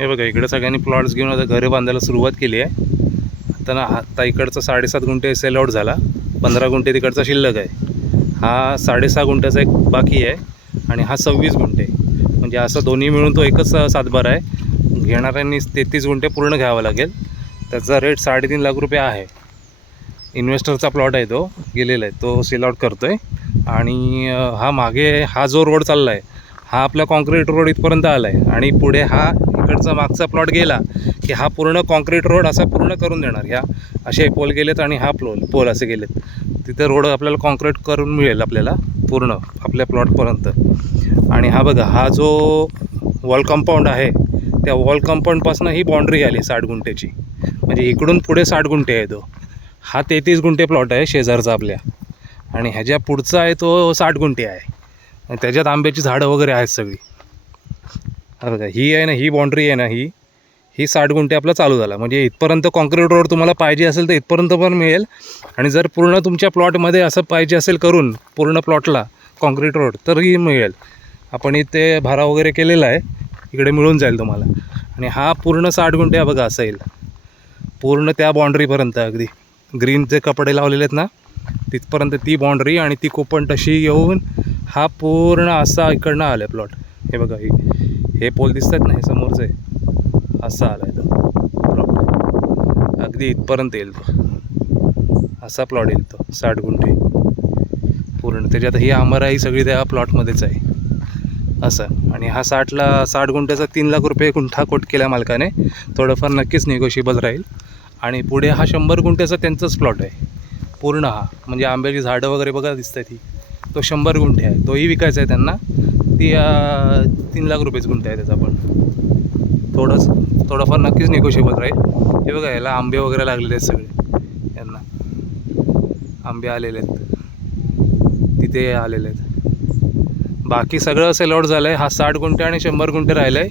हे बघा इकडे सगळ्यांनी प्लॉट्स घेऊन आता घरे बांधायला सुरुवात केली आहे. आता ना आता इकडचा साडेसात गुंठे सेल आउट झाला. पंधरा गुंठे तिकडचा शिल्लक आहे. हा साडेसहा गुंठ्याचा एक बाकी आहे आणि हा सव्वीस गुंठे. म्हणजे असं दोन्ही मिळून तो एकच सातभार आहे. घेणाऱ्यांनी तेहतीस गुंठे पूर्ण घ्यावा लागेल. त्याचा रेट साडेतीन लाख रुपये आहे. इन्व्हेस्टरचा प्लॉट आहे तो गेलेला आहे. तो सेल आउट करतो आहे आणि हा मागे हा जो रोड चालला आहे हा आपला कॉन्क्रीट रोड इथपर्यंत आला आहे आणि पुढे हा इकडचा मागचा प्लॉट गेला की हा पूर्ण कॉन्क्रीट रोड असा पूर्ण करून देणार. ह्या असे पोल गेलेत आणि हा पोल पोल असे गेलेत. तिथे रोड आपल्याला कॉन्क्रीट करून मिळेल आपल्याला पूर्ण आपल्या प्लॉटपर्यंत. आणि हा बघा हा जो वॉल कंपाऊंड आहे त्या वॉल कंपाऊंडपासून ही बाउंड्री आली साठ गुंठेची. म्हणजे इकडून पुढे साठ गुंठे आहे तो हो. हा तेहतीस गुंठे प्लॉट आहे शेजारचा आपल्या. आणि ह्याच्या पुढचा आहे तो साठ गुंठे आहे. आणि त्याच्यात आंब्याची झाडं वगैरे आहेत सगळी. बघा ही आहे ना ही बाउंड्री आहे ना ही ही साठ गुंठे आपला चालू झाला. म्हणजे इथपर्यंत कॉन्क्रीट रोड तुम्हाला पाहिजे असेल तर इथपर्यंत पण मिळेल. आणि जर पूर्ण तुमच्या प्लॉटमध्ये असं पाहिजे असेल करून पूर्ण प्लॉटला कॉन्क्रीट रोड तरीही मिळेल. आपण इथे भारा वगैरे केलेला आहे. इकडे मिळून जाईल तुम्हाला. आणि हा पूर्ण साठ गुंठे बघा असा येईल. पूर्ण त्या बाउंड्रीपर्यंत अगदी. ग्रीन जे कपडे लावलेले आहेत ना तिथपर्यंत ती बाउंड्री आणि ती कोपण तशी येऊन हा पूर्ण असा इकडनं आला आहे प्लॉट हे बघा हे हे पोल दिसत आहेत ना हे समोरचं? आहे असा आला आहे तो प्लॉट अगदी इथपर्यंत येईल तो. असा प्लॉट येईल तो साठ गुंठे. पूर्ण. त्याच्यात ही आमराई सगळी त्या प्लॉटमध्येच आहे. असं. आणि हा साठला साठ गुंठ्याचा तीन लाख रुपये गुंठा कोट केला मालकाने. थोडंफार नक्कीच निगोशिबल राहील. आणि पुढे हा शंभर गुंठ्याचा त्यांचाच प्लॉट आहे. पूर्ण हा. म्हणजे आंब्याची झाडं वगैरे बघा दिसतात ही. तो शंभर गुंठे आहे. तोही विकायचा आहे त्यांना. ती तीन लाख रुपयेच गुंठे आहे त्याचा पण. थोडंच थोडंफार नक्कीच निगोशिएबल राहील. हे बघा याला आंबे वगैरे लागलेले आहेत सगळे. यांना. आंबे आलेले आहेत. तिथे आलेले आहेत. बाकी सगळं सेल आउट झालं आहे हा साठ गुंठे आणि शंभर गुंठे राहिलं आहे